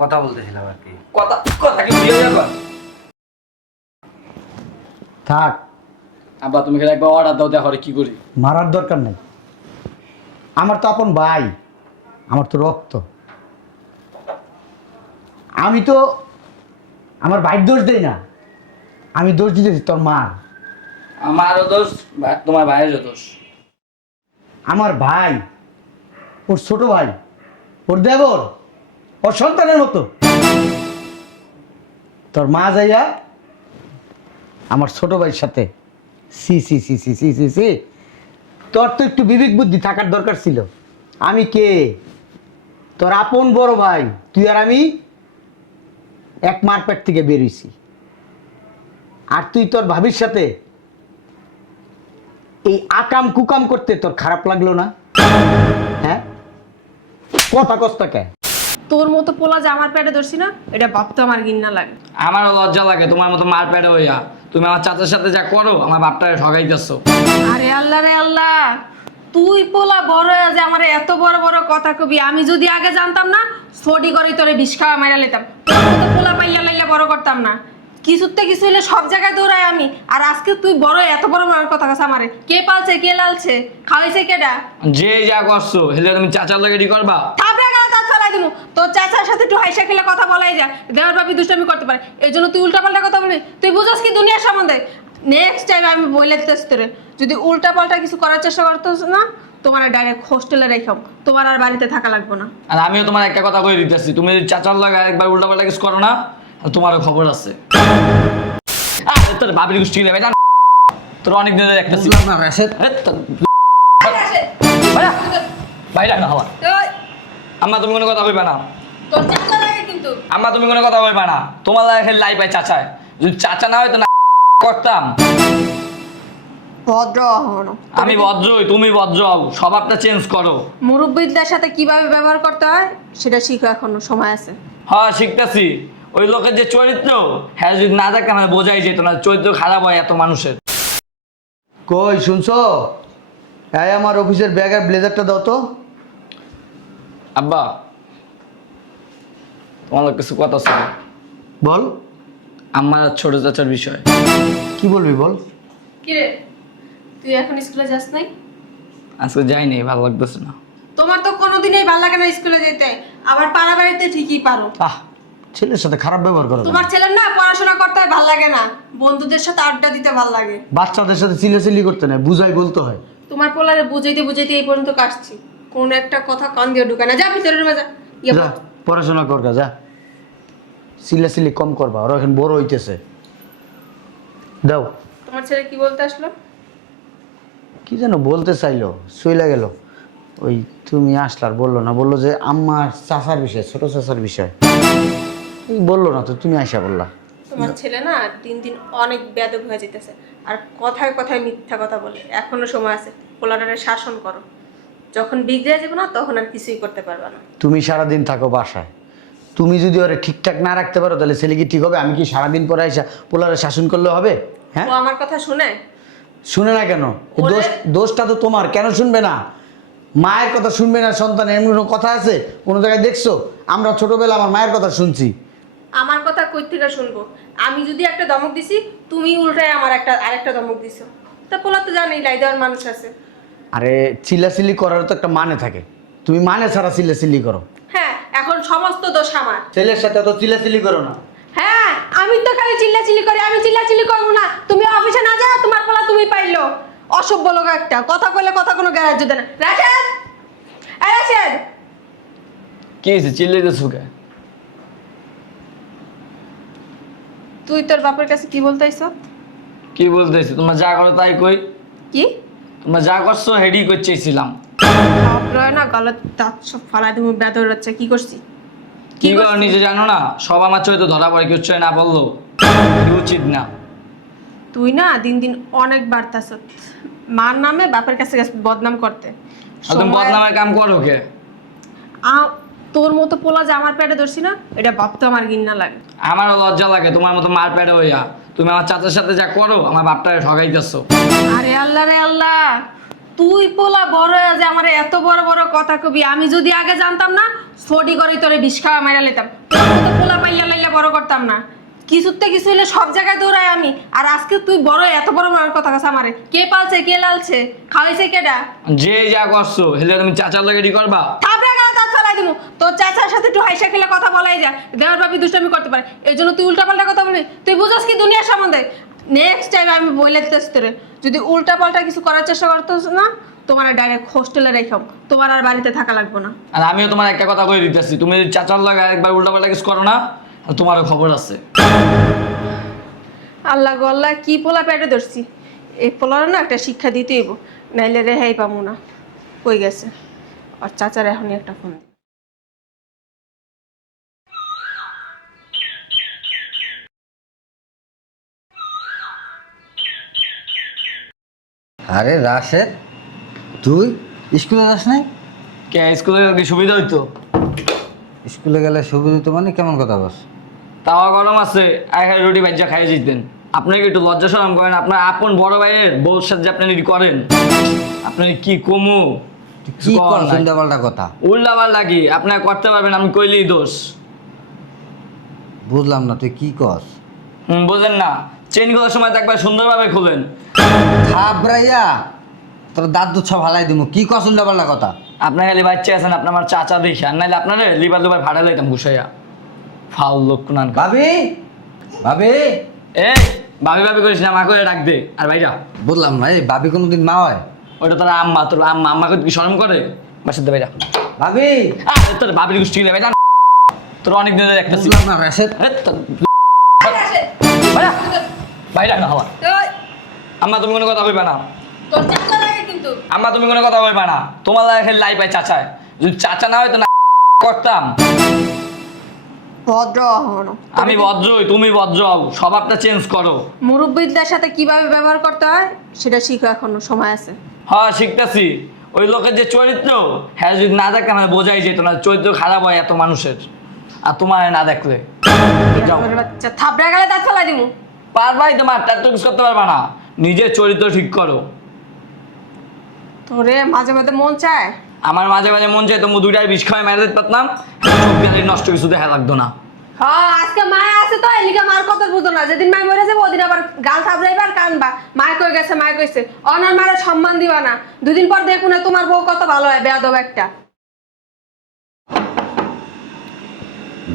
কথা বলতেছিলাম আর কি। কথা কথা কি বুঝিয়ে যাবো? থাক, আব্বা তুমি খেলে একবার অর্ডার দাও, দেখো কি করি। মারার দরকার নেই। আমার তো আপন ভাই, আমার তো রক্ত। আমি তো আমার ভাইয়ের দোষ দেই না, আমি দোষ দিতেছি তোর মার। আমারও দোষ, তোমার ভাইয়েরও দোষ। আমার ভাই, ওর ছোট ভাই, ওর দেবর, ওর সন্তানের মতো। তোর মা যাইয়া আমার ছোট ভাইয়ের সাথে সি সি সি সি সি সি সি। তোর তো একটু বিবেক বুদ্ধি থাকার দরকার ছিল। আমি কে? তোর আপন বড় ভাই। তুই আর আমি এক মারপেট থেকে বেরিয়েছি, আর তুই তোর ভাবির সাথে এই আকাম কুকাম করতে তোর খারাপ লাগলো না? হ্যাঁ, কথা কস্তা কে? তোর মতো পোলা যে আমার পেটে ধরছি না, এটা ভাবতে আমার ঘৃণা লাগে। আমারও লজ্জা লাগে তোমার মতো মার প্যাডে হইয়া। তুমি আমার চাচার সাথে যা করো, আমার বাপটারে ঠগাইতেছো। আরে আল্লাহ রে আল্লাহ, তুই পোলা বড় হয়ে যে আমার এত বড় বড় কথা কবি। আমি যদি আগে জানতাম না, ছড়ি করে তোরে বিষ খাওয়া মাইরা লেতাম। তোর মতো পোলা পাইয়া লাইলে বড় করতাম না। কিছুতে কিছু হলে সব জায়গায় দৌড়াই আমি। আর আজকে তুই বড়, এত বড় বড় কথা কাছে আমারে কে পালছে, কে লালছে, খাওয়াইছে কেডা? যে যা করছো হেলে তুমি চাচার লাগে রেডি করবা। থাপড়া গেলে তার চালাই দিমু। তোর চাচার সাথে একটু হাইসা খেলে কথা বলাই যায়, দেওয়ার বাপি দুষ্টামি করতে পারে, এই জন্য তুই উল্টাপাল্টা কথা বলবি? তুই বুঝোস কি দুনিয়ার সম্বন্ধে? নেক্সট টাইম আমি বলে দিতেছি তোরে, যদি উল্টাপাল্টা কিছু করার চেষ্টা করতেছ না, তোমার ডাইরেক্ট হোস্টেলে রেখাও, তোমার আর বাড়িতে থাকা লাগবে না। আর আমিও তোমার একটা কথা কই দিতেছি, তুমি যদি চাচার লাগে একবার উল্টাপাল্টা কিছু করো না, তোমারও খবর আছে। আরে তোর বাবির গোষ্ঠী দেবে জান, তোর অনেক দিন ধরে একটা বুঝলাম না রাশেদ। বাইরে না হওয়া। ওই, আম্মা তুমি কোনো কথা কইবা না। তোর চাচা লাগে কিন্তু। আম্মা তুমি কোনো কথা কইবা না। তোমার লাগে খালি লাই পাই চাচায়। যদি চাচা না হয়তো না করতাম। ভদ্র হনো। আমি ভদ্রই, তুমি ভদ্র হও, স্বভাবটা চেঞ্জ করো। মুরব্বীদের সাথে কিভাবে ব্যবহার করতে হয় সেটা শিখো, এখনো সময় আছে। হ্যাঁ শিখতেছি। ওই লোকের যে চরিত্র, হ্যাঁ যদি না থাকে আমার বোঝাই যেত না চরিত্র খারাপ হয় এত মানুষের। কই শুনছো? এই আমার অফিসের ব্যাগ আর ব্লেজারটা দাও তো। আব্বা তোমার লোক কিছু কথা ছিল বল। আমার ছোট চাচার বিষয়। কি বলবি বল। কিরে, তুই এখন স্কুলে যাস নাই? আজকে যাইনি, ভালো লাগতেছে না। তোমার তো কোনোদিনই ভালো লাগে না স্কুলে যেতে, আবার পাড়া বাড়িতে ঠিকই পারো। ছেলের সাথে খারাপ ব্যবহার করো। তোমার ছেলের না পড়াশোনা করতে ভালো লাগে না, বন্ধুদের সাথে আড্ডা দিতে ভালো লাগে। বাচ্চাদের সাথে চিল্লাচিল্লি করতে নেই, বুঝাই বলতে হয়। তোমার পোলারে বুঝাইতে বুঝাইতে এই পর্যন্ত কাটছি, কোন একটা কথা কান দিয়ে ঢুকায় না। যা ভিতরে রুমে যা। যা পড়াশোনা কর গা, যা। চিল্লাচিল্লি কম করবা, ওরা এখন বড় হইতেছে। দাও। তোমার ছেলে কি বলতে আসলো? কি যেন বলতে চাইলো, চইলা গেল। ওই তুমি আসলার বললো না, বললো যে আমার চাচার বিষয়, ছোট চাচার বিষয়। বললো না তো, তুমি আইসা বললা। তোমার ছেলে না দিন দিন অনেক বেয়াদব হয়ে যেতেছে, আর কথায় কথায় মিথ্যা কথা বলে। এখনো সময় আছে, পোলাটারে শাসন করো। যখন বিগড়ে যাবে না, তখন আর কিছুই করতে পারবে না। তুমি সারাদিন থাকো বাসায়, তুমি যদি ওরে ঠিকঠাক না রাখতে পারো তাহলে ছেলে কি ঠিক হবে? আমি কি সারাদিন পরে আইসা পোলারে শাসন করলে হবে? হ্যাঁ, ও আমার কথা শুনে? শুনে না কেন? দোষটা তো তোমার, কেন শুনবে না? মায়ের কথা শুনবে না সন্তান, এমন কোনো কথা আছে? কোনো জায়গায় দেখছো? আমরা ছোটবেলা আমার মায়ের কথা শুনছি। আমার কথা কই থেকে শুনবো? আমি যদি একটা ধমক দিছি, তুমি উল্টায় আমার আরেকটা ধমক দিছো। তা পোলা তো জানেই লাই দেওয়ার মানুষ আছে। আরে চিল্লাচিল্লি করার তো একটা মানে থাকে, তুমি মানে ছাড়া চিল্লাচিল্লি করো। হ্যাঁ, এখন সমস্ত দোষ আমার। ছেলের সাথে তো চিল্লাচিল্লি করো না। হ্যাঁ, আমি তো খালি চিল্লাচিল্লি করি। আমি চিল্লাচিল্লি করবো না? তুমি অফিসে না যাও, তোমার পোলা তুমি পাইলো। অসভ্য লোক একটা, কথা কইলে কথা কোনো গ্যারাজ দেয় না। রাশেদ, এই রাশেদ, কি হয়েছে চিল্লাইতেছো কে? তুই তোর বাপের কাছে কি বলতে আইছ? কি বলতেছি, তোমরা যা করো তাই কই। কি তোমরা যা করছো হেডি করতেছিলাম। আপনারা না গলার দাঁত সব ফালাই তুমি বেদর হচ্ছে। কি করছি? কি করো নিজে জানো না? সব আমার চরিত্র ধরা পড়ে, কেউ না বললো উচিত না। তুই না দিন দিন অনেক বাড়তাছ, মার নামে বাপের কাছে বদনাম করতে। আর তুমি বদনামের কাম করো কে? তোর মতো পোলা যে আমার পেটে ধরছি না, এটা ভাবতে আমার ঘৃণা লাগে। আমারও লজ্জা লাগে তোমার মতো মার প্যাডে হইয়া। তুমি আমার চাচার সাথে যা করো, আমার বাপটারে ঠগাইতেছো। আরে আল্লাহ রে আল্লাহ, তুই পোলা বড় হয়ে যে আমার এত বড় বড় কথা কবি আমি যদি আগে জানতাম না ছড়ি করে তোরে বিষ খাওয়া মাইরা লেতাম তোর মতো পোলা পাইয়া লাইলে বড় করতাম না কিছুতে কিছু হলে সব জায়গায় দৌড়াই আমি আর আজকে তুই বড় এত বড় বড় কথা কাছে আমারে কে পালছে কে লালছে খাওয়াইছে কেডা যে যা করছো হেলে তুমি চাচার লাগে রেডি করবা। থাপড়া গেলে তার চালাই দিমু তোর চাচার সাথে একটু হাইসা খেলে কথা বলাই যা দেওয়ার ভাবি দুষ্টামি করতে পারে এই জন্য তুই উল্টাপাল্টা কথা বলবি তুই বুঝছ কি দুনিয়ার সম্বন্ধে নেক্সট টাইম আমি বলে দিতেছি তোরে যদি উল্টাপাল্টা কিছু করার চেষ্টা করতেছ না তোমার ডাইরেক্ট হোস্টেলে রেখাম তোমার আর বাড়িতে থাকা লাগবে না। আর আমিও তোমার একটা কথা কই দিতেছি, তুমি যদি চাচার লাগে একবার উল্টাপাল্টা কিছু করো না তোমারও খবর আছে। আল্লাহ গো আল্লাহ কি পোলা পেটে ধরছি এই পোলার না একটা শিক্ষা দিতেই হইব নাইলে রেহাই পাবো না। কই গেছে আর চাচার এখনই একটা ফোন দি। আরে রাশেদ, তুই স্কুলে যাস নাই? কে স্কুলে কি সুবিধা হইতো? স্কুলে গেলে সুবিধা তো মানে কেমন কথা বস? তাওয়া গরম আছে এক রুটি ভাজ্যা খাইয়ে জিতবেন। আপনি কি একটু লজ্জা শরম করেন? আপনার আপন বড় ভাইয়ের বউর সাথে যে আপনি যদি করেন আপনি কি কমু কি কর উল্টা পাল্টা কথা? উল্টা পাল্টা কি আপনার করতে পারবেন, আমি কইলেই দোষ। বুঝলাম না তুই কি কর? বোঝেন না? চেন খোলার সময় তো একবার সুন্দরভাবে খোলেন। খাবরাইয়া তোর দাঁত দুধ সব হালাই দিমু। কি কস উল্টা পাল্টা কথা? আপনার খালি বাচ্চা আছেন, আপনার আমার চাচা দেখি, আর নাইলে আপনার লিবার লিবার ভাড়া লাইতাম ঘুষাইয়া। ফাউল লোক নান। ভাবি, ভাবি, এ ভাবি ভাবি করিস না, মা করে ডাক দে। আর ভাইরা বুঝলাম না, এই ভাবি কোনোদিন মা হয়? ওটা তোর আম্মা, তোর আম্মা আম্মাকে কি শরম করে? বাসার দে ভাইরা। ভাবি, আরে তোর ভাবির গোষ্ঠী ভাই জান, তোর অনেক দিন ধরে একটা বুঝলাম না রাশেদ। ভাইরা না হওয়া। ওই, আম্মা তুমি কোনো কথা কইবা না। তোর চাচা লাগে কিন্তু আম্মা তুমি কোনো কথা কইবা না। তোমার লাগে খালি লাই পাই চাচায়। যদি চাচা না হয়তো না করতাম। ভদ্র হনো আমি ভদ্রই, তুমি ভদ্র হও। স্বভাবটা চেঞ্জ করো। মুরব্বীদের সাথে কিভাবে ব্যবহার করতে হয় সেটা শিখো, এখনো সময় আছে। হ্যাঁ শিখতেছি। ওই লোকের যে চরিত্র হ্যাঁ যদি না দেখলে আমার বোঝাই যেত না চরিত্র খারাপ হয় এত মানুষের, আর তোমার না দেখলে। যাও। আমার বাচ্চা থাপড়া গেলে দাঁত ফেলাই দিমু। পারবাই তোমার তার তো কিছু করতে পারবা না। নিজের চরিত্র ঠিক করো। তোরে মাঝে মাঝে মন চায় আমার মাঝে মাঝে মন চাই তো মু দুইটাই বিষ খাওয়াই মেরে দিতে পারতাম, নষ্ট কিছু দেখা লাগতো না। হ্যাঁ আজকে মায় আছে তো এলিকা মার কথা বুঝো না, যেদিন মায় মরে যাবে ওদিন আবার গাল থাপড়াইবা আর কানবা মায় কই গেছে মায় কইছে অনার মারে সম্মান দিবা না। দুদিন পর দেখুন না তোমার বউ কত ভালো হয় বেয়াদব একটা।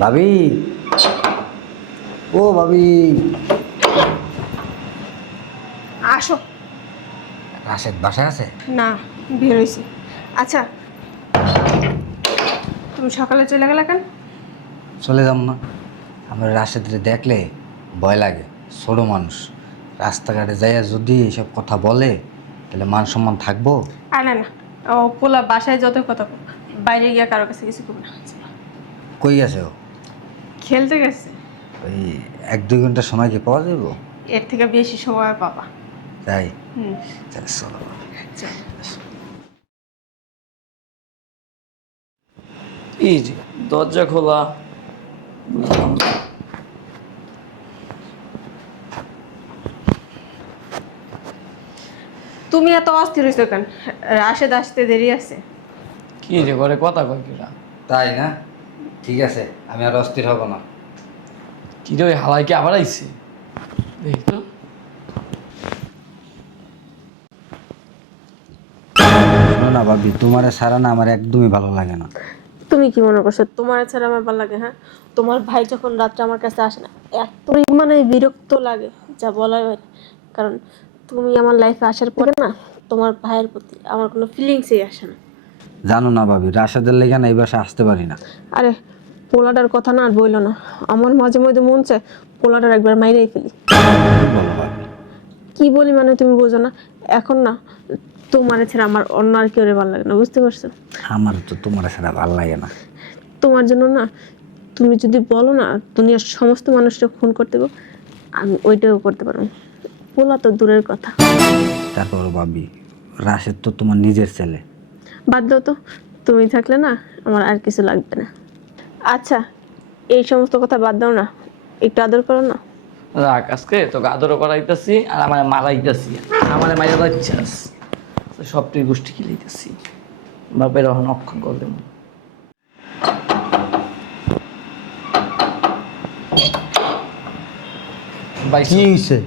ভাবি, ও ভাবি, আসো। রাশেদ বাসায় আছে? না বের হইছি। আচ্ছা তুমি সকালে চলে গেলে কেন? চলে যাম না? আমার রাশেদরে দেখলে ভয় লাগে। ছোট মানুষ, রাস্তাঘাটে যাইয়া যদি এইসব কথা বলে তাহলে মান সম্মান থাকবো? আর না না ও পোলা বাসায় যত কথা কও, বাইরে গিয়ে কারো কাছে কিছু করবে না। কই গেছে ও? খেলতে গেছে। ওই 1-2 ঘন্টা সময় কি পাওয়া যাবো? এর থেকে বেশি সময় পাবা। তাই? হুম তাহলে চলো। চল। এই যে দরজা খোলা। তুমি এত অস্থির হয়েছো কেন? রাশেদ আসতে দেরি আছে। কি যে করে কথা কয় কিরা? তাই না? ঠিক আছে, আমি আর অস্থির হব না। কি রে হালাই কি আবার আইছে? দেখি তো। শোনো না ভাবি, তোমার ছাড়া না আমার একদমই ভালো লাগে না। তুমি কি মনে করছো তোমার ছাড়া আমার ভালো লাগে? হ্যাঁ তোমার ভাই যখন রাত্রে আমার কাছে আসে না এতই মানে বিরক্ত লাগে যা বলার বাইরে। কারণ তুমি আমার লাইফে আসার পরে না তোমার ভাইয়ের প্রতি আমার কোনো ফিলিংসই আসে না। জানো না ভাবি, রাশেদের লেগে না এই বাসা আসতে পারি না। আরে পোলাটার কথা না আর বইলো না, আমার মাঝে মধ্যে মন চায় পোলাটার একবার মাইরেই ফেলি। কি বলো ভাবি? কি বলি মানে তুমি বোঝো না? এখন না তোমার ছাড়া আমার অন্য আর কেউ ভালো লাগে না, বুঝতে পারছো? আমার তো তোমার ছাড়া ভালো লাগে না। তোমার জন্য না তুমি যদি বলো না দুনিয়ার সমস্ত মানুষকে খুন করতে গো, আমি ওইটাও করতে পারবো। পোলা তো দূরের কথা। তারপর ভাবি, রাশেদ তো তোমার নিজের ছেলে। বাদ দাও তো, তুমি থাকলে না আমার আর কিছু লাগবে না। আচ্ছা এই সমস্ত কথা বাদ দাও না, একটু আদর করো না। রাখ, আজকে তোকে আদরও করাইতেছি আর আমার মারাইতেছি। আমার মাইরা যাচ্ছিস সবটাই গোষ্ঠী কি লইতেছি বাপের এখন অক্ষণ করলেন ভাই কি হয়েছে?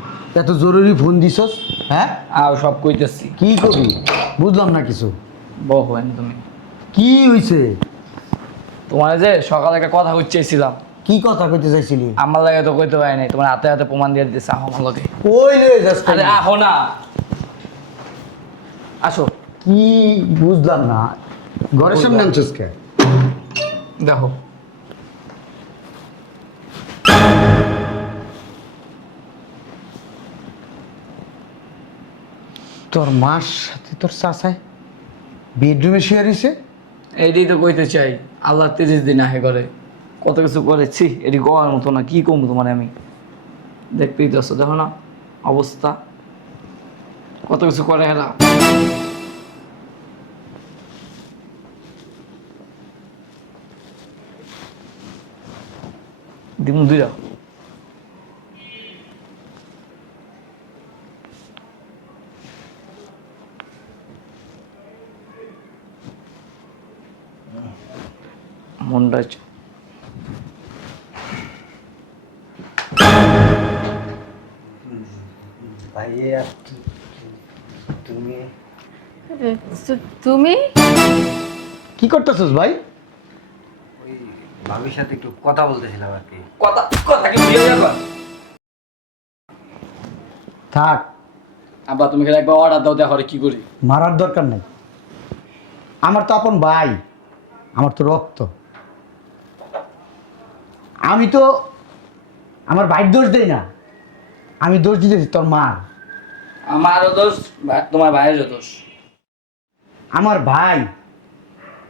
এত জরুরি ফোন দিছস? হ্যাঁ, আর সব কইতেছি কি করবি? বুঝলাম না কিছু। বহ হয় না তুমি কি হয়েছে? তোমার যে সকালে একটা কথা হচ্ছেছিলাম কি কথা কইতে চাইছিলি? আমার লাগে তো কইতে পারি নাই তোমার হাতে হাতে প্রমাণ দিয়ে দিতেছে আহ আমার লগে কই লয়ে যাস? আরে আহো না আসো কি বুঝলাম না। ঘরের সামনে আনছিস কে? দেখো তোর মার সাথে তোর চাচায় বেডরুমে শুয়ে রয়েছে? এইটাই তো কইতে চাই আল্লাহ 30 দিন আহে করে কত কিছু করেছি এটি গোয়ার মতো না কি কমবো তোমার আমি দেখতেই তো আছো দেখো না অবস্থা কত কিছু করে হেরা দিমু দুইটা মনটা ভাইয়া তুমি তুমি কি করতেছিস ভাই? ওই ভাবির সাথে একটু কথা বলতেছিলাম আর কি। কথা কথা কি বুঝিয়ে যাবে থাক, আব্বা তুমি খেলে একবার অর্ডার দাও দেখো কি করি মারার দরকার নেই। আমার তো আপন ভাই, আমার তো রক্ত। আমি তো আমার ভাইয়ের দোষ দেই না, আমি দোষ দিতেছি তোর মার। আমারও দোষ তোমার ভাইয়েরও দোষ আমার ভাই,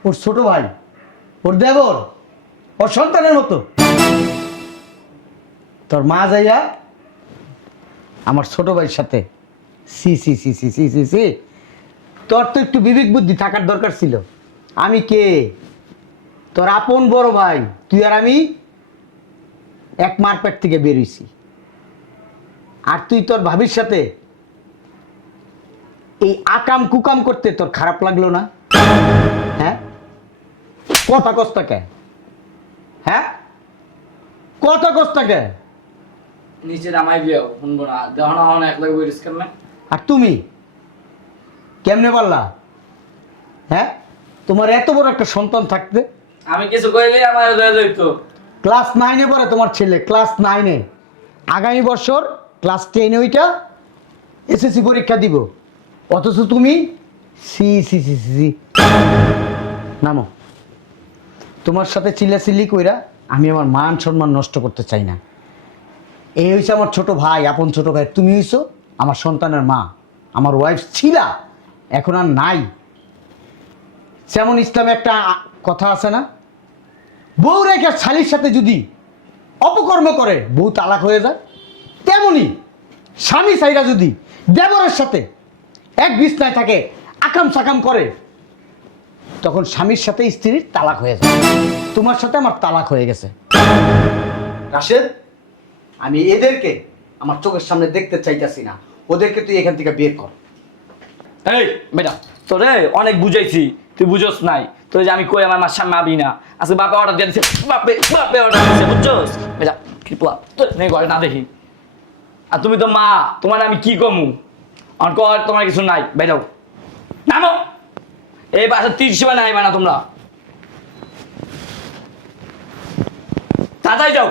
ওর ছোট ভাই, ওর দেবর, ওর সন্তানের মতো। তোর মা যাইয়া আমার ছোট ভাইয়ের সাথে সি সি সি সি সি সি সি তোর তো একটু বিবেক বুদ্ধি থাকার দরকার ছিল। আমি কে? তোর আপন বড় ভাই। তুই আর আমি এক মারপেট থেকে বেরিয়েছি, আর তুই তোর ভাবির সাথে এই আকাম কুকাম করতে তোর খারাপ লাগলো না? হ্যাঁ, কথা কস্তাকে? হ্যাঁ, কথা কস্তাকে? নিচে নামাই বিয়াও শুনবো না দেখো না হন এক লাগে রিস্ক করবে আর তুমি কেমনে পারলা? হ্যাঁ, তোমার এত বড় একটা সন্তান থাকতে। আমি কিছু কইলে আমার লয়ে যাইতো ক্লাস 9-এ পড়ে তোমার ছেলে, ক্লাস 9-এ। আগামী বছর ক্লাস 10-এ ওইটা এসএসসি পরীক্ষা দিব, অথচ তুমি সি সি সি সি। নামো। তোমার সাথে চিল্লাচিল্লি কইরা আমি আমার মান সম্মান নষ্ট করতে চাই না। এই হইছে আমার ছোট ভাই, আপন ছোট ভাই। তুমি হইছো আমার সন্তানের মা, আমার ওয়াইফ ছিলা, এখন আর নাই। যেমন ইসলামে একটা কথা আছে না, বউ রেখে শালির সাথে যদি অপকর্ম করে বউ তালাক হয়ে যায়, তেমনি স্বামী সাইরা যদি দেবরের সাথে এক বিছনায় থাকে আকাম সাকাম করে, তখন স্বামীর সাথে স্ত্রীর তালাক হয়ে যায়। তোমার সাথে আমার তালাক হয়ে গেছে। রাশেদ, আমি এদেরকে আমার চোখের সামনে দেখতে চাইতাছি না। ওদেরকে তুই এখান থেকে বের কর। এই বেটা তোরে অনেক বুঝাইছি তুই বুঝোস নাই তোর যে আমি কই আমার মার সামনে আবি না আজকে বাপে অর্ডার দিয়ে দিছে বাপে বাপে অর্ডার দিছে বুঝছস বেটা কি পোলা তোর নেই ঘরে না দেখি আর তুমি তো মা তোমার আমি কি কমু অনক তোমার কিছু নাই বেটাও নামো এই বাসা 30 সীমা নাই না তোমরা তাড়াতাড়ি যাও